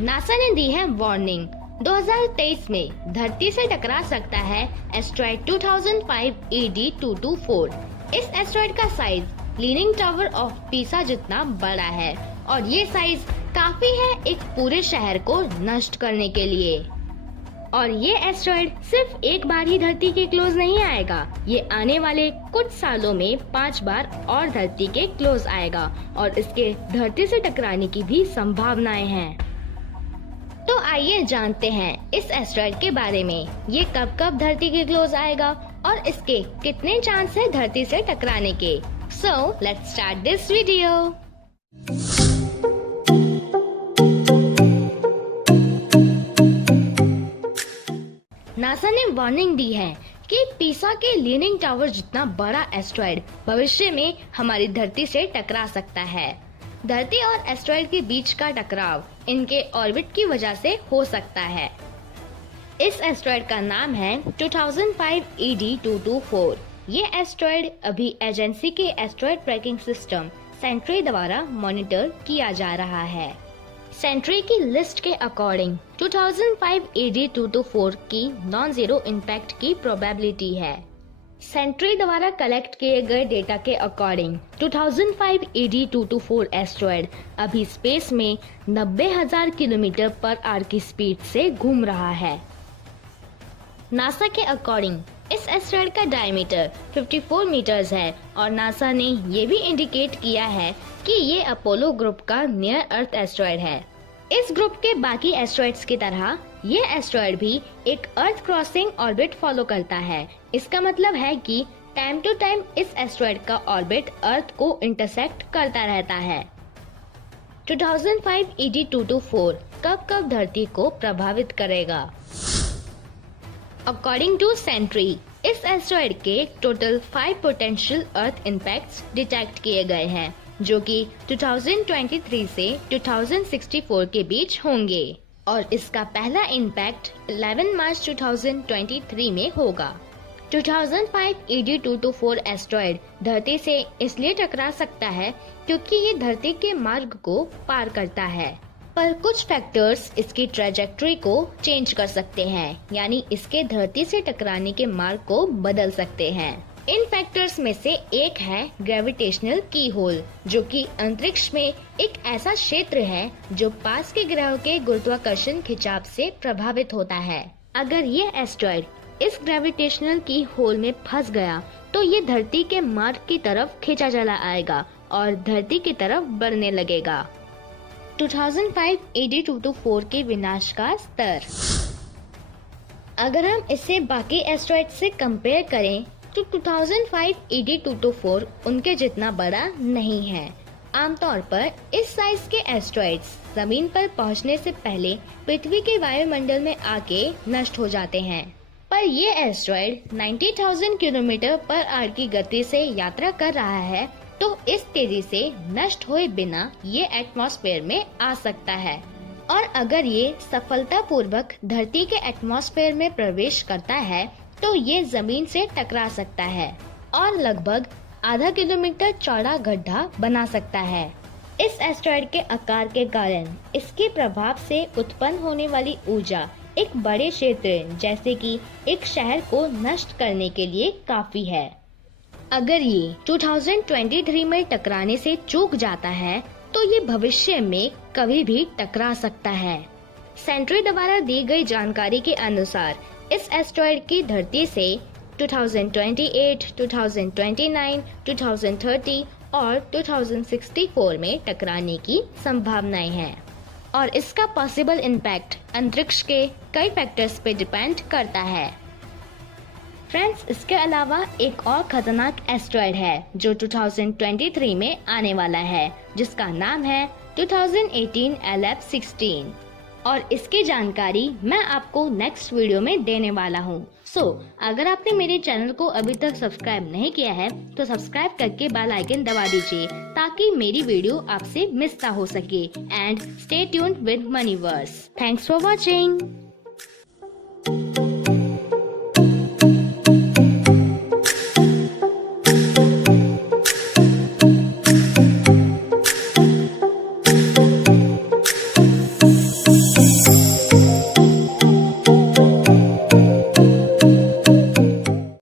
NASA ने दी है warning. 2023 में धरती से टकरा सकता है एस्ट्रॉइड 2005 ED224। इस एस्ट्रॉइड का size leaning tower of Pisa जितना बड़ा है और ये साइज काफी है एक पूरे शहर को नष्ट करने के लिए। और ये एस्ट्रॉइड सिर्फ एक बार ही धरती के क्लोज नहीं आएगा, ये आने वाले कुछ सालों में 5 बार और धरती के क्लोज आएगा और इसके धरती से टकराने की भी संभावनाएं हैं। तो आइए जानते हैं इस एस्ट्रॉइड के बारे में। ये कब कब धरती के क्लोज आएगा और इसके कितने चांस है धरती से टकराने के। So let's start this video. NASA ने वार्निंग दी है कि पीसा के लीनिंग टावर जितना बड़ा एस्ट्रॉइड भविष्य में हमारी धरती से टकरा सकता है। धरती और एस्ट्रॉइड के बीच का टकराव इनके ऑर्बिट की वजह से हो सकता है। इस एस्ट्रॉइड का नाम है 2005 ED224। ये एस्ट्रॉइड अभी एजेंसी के एस्ट्रॉइड ट्रैकिंग सिस्टम सेंट्री द्वारा मॉनिटर किया जा रहा है। सेंट्री की लिस्ट के अकॉर्डिंग 2005 ED224 की नॉन जीरो इम्पैक्ट की प्रोबेबिलिटी है। सेंट्री द्वारा कलेक्ट किए गए डेटा के अकॉर्डिंग 2005 ED224 एस्ट्रॉइड अभी स्पेस में 90,000 किलोमीटर पर आवर की स्पीड से घूम रहा है। नासा के अकॉर्डिंग इस एस्ट्रॉइड का डायमीटर 54 मीटर्स है और नासा ने ये भी इंडिकेट किया है कि ये अपोलो ग्रुप का नियर अर्थ एस्ट्रॉइड है। इस ग्रुप के बाकी एस्ट्रॉइड्स की तरह ये एस्ट्रॉइड भी एक अर्थ क्रॉसिंग ऑर्बिट फॉलो करता है। इसका मतलब है कि टाइम टू टाइम इस एस्ट्रॉइड का ऑर्बिट अर्थ को इंटरसेक्ट करता रहता है। 2005 ED224 कब कब धरती को प्रभावित करेगा। अकॉर्डिंग टू सेंट्री इस एस्ट्रॉइड के टोटल 5 पोटेंशियल अर्थ इम्पैक्ट्स डिटेक्ट किए गए हैं जो कि 2023 से 2064 के बीच होंगे और इसका पहला इम्पैक्ट 11 मार्च 2023 में होगा। 2005 ED224 एस्ट्रॉइड धरती से इसलिए टकरा सकता है क्योंकि ये धरती के मार्ग को पार करता है, पर कुछ फैक्टर्स इसकी ट्रैजेक्टरी को चेंज कर सकते हैं, यानी इसके धरती से टकराने के मार्ग को बदल सकते हैं। इन फैक्टर्स में से एक है ग्रेविटेशनल की होल, जो कि अंतरिक्ष में एक ऐसा क्षेत्र है जो पास के ग्रहों के गुरुत्वाकर्षण खिंचाव से प्रभावित होता है। अगर ये एस्ट्रॉइड इस ग्रेविटेशनल की होल में फंस गया तो ये धरती के मार्ग की तरफ खींचा चला आएगा और धरती की तरफ बढ़ने लगेगा। 2005 ED224 के विनाश का स्तर। अगर हम इसे बाकी एस्ट्रॉइड से कंपेयर करें तो 2005 ED224 उनके जितना बड़ा नहीं है। आमतौर पर इस साइज के एस्ट्रॉइड्स जमीन पर पहुंचने से पहले पृथ्वी के वायुमंडल में आके नष्ट हो जाते हैं, पर ये एस्ट्रॉइड 90,000 किलोमीटर पर आवर की गति से यात्रा कर रहा है तो इस तेजी से नष्ट हुए बिना ये एटमॉस्फेयर में आ सकता है और अगर ये सफलतापूर्वक धरती के एटमॉस्फेयर में प्रवेश करता है तो ये जमीन से टकरा सकता है और लगभग आधा किलोमीटर चौड़ा गड्ढा बना सकता है। इस एस्ट्रॉइड के आकार के कारण इसके प्रभाव से उत्पन्न होने वाली ऊर्जा एक बड़े क्षेत्र जैसे कि एक शहर को नष्ट करने के लिए काफी है। अगर ये 2023 में टकराने से चूक जाता है तो ये भविष्य में कभी भी टकरा सकता है। सेंट्री द्वारा दी गई जानकारी के अनुसार इस एस्ट्रॉइड की धरती से 2028, 2029, 2030 और 2064 में टकराने की संभावनाएं हैं और इसका पॉसिबल इम्पैक्ट अंतरिक्ष के कई फैक्टर्स पे डिपेंड करता है। फ्रेंड्स, इसके अलावा एक और खतरनाक एस्ट्रॉइड है जो 2023 में आने वाला है जिसका नाम है 2018 LF16 और इसकी जानकारी मैं आपको नेक्स्ट वीडियो में देने वाला हूँ। अगर आपने मेरे चैनल को अभी तक सब्सक्राइब नहीं किया है तो सब्सक्राइब करके बेल आइकन दबा दीजिए ताकि मेरी वीडियो आपसे मिस ना हो सके। And stay tuned with Moneyverse. Thanks for watching.